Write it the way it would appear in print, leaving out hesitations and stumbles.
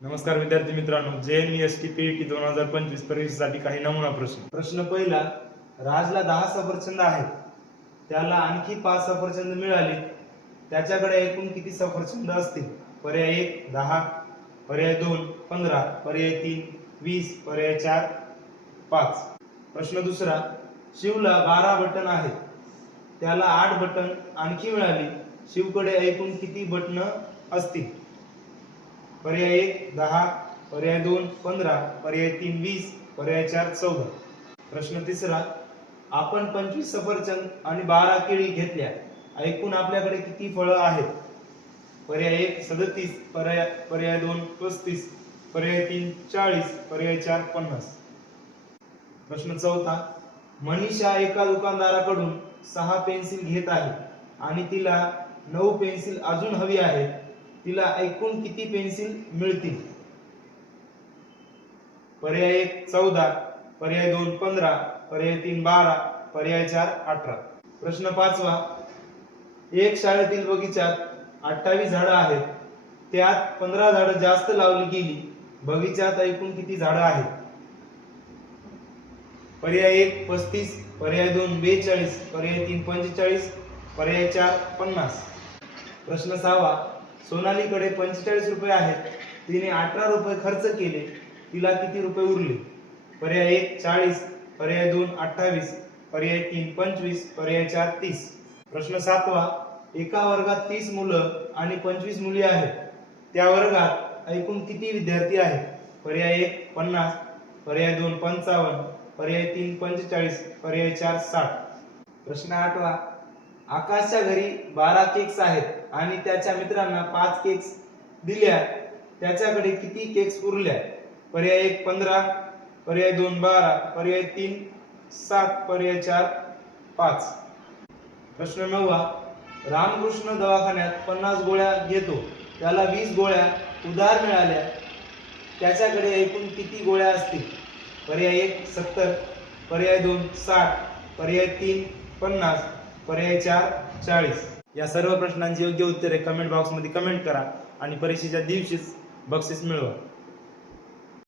नमस्कार विद्यार्थी मित्रांनो, JNVST PET 2025 परीक्षेसाठी काही नमुना प्रश्न पहिला, राजला 10 सफरचंद आहेत, त्याला आणखी 5 सफरचंद मिळाली, त्याच्याकडे एकूण किती सफरचंद असतील? पर्याय 1 10, पर्याय 2 15, पर्याय 3 20, पर्याय 4 5. प्रश्न दुसरा, शिवला 12 बटन आहेत, त्याला 8 बटन आणखी मिळाली, शिवकडे एकूण किती बटन असतील? पर्याय 1 10, पर्याय 2 15, पर्याय 3 20, पर्याय 4 14. प्रश्न तिसरा, आपण 25 सफरचंद आणि 12 केळी घेतल्या, एकूण आपल्याकडे किती फळं आहेत? पर्याय 1 37, पर्याय 2 35, पर्याय 3 40, पर्याय 4 50. प्रश्न चौथा, मनीषा एका दुकानदाराकडून 6 पेन्सिल घेत आहे आणि तिला 9 पेन्सिल अजून हवी आहे, तिला एकूण किती पेन्सिल मिळतील? पर्याय 1 14, पर्याय 2 15, पर्याय 3 12, पर्याय 4 18. प्रश्न पाचवा, एक शाळेतील बगीचात 28 झाडं आहेत, त्यात 15 झाडं जास्त लावली गेली, बगीचात एकूण किती झाडं आहेत? पर्याय 1 35, पर्याय 2 42, पर्याय 3 45, पर्याय 4 50. प्रश्न सहावा, सोनालीकडे 45 रुपये आहेत, तिने 18 रुपये खर्च केले, तिला किती रुपये उरले? पर्याय 1 40, पर्याय 2 28, पर्याय 3 25, पर्याय 4 30. प्रश्न सातवा, एका वर्गात 30 मुलं आणि 25 मुली आहेत, त्या वर्गात एकूण किती विद्यार्थी आहेत? पर्याय 1 50, पर्याय 2 55, पर्याय 3 45, पर्याय 4 60. प्रश्न आठवा, आकाशच्या घरी 12 केक्स आहेत आणि त्याच्या मित्रांना 5 केक्स दिल्या, त्याच्याकडे किती केक्स उरल्या? पर्याय 1 15, पर्याय 2 12, पर्याय 3 7, पर्याय 4 5. प्रश्न नववा, रामकृष्ण दवाखान्यात 50 गोळ्या घेतो, त्याला 20 गोळ्या उधार मिळाल्या, त्याच्याकडे एकूण किती गोळ्या असतील? पर्याय 1 70, पर्याय 2 60, पर्याय 3 50, पर्याय 4 40. या सर्व प्रश्नांची योग्य उत्तरे कमेंट बॉक्समध्ये कमेंट करा आणि परीक्षेच्या दिवशीच बक्षीस मिळवा.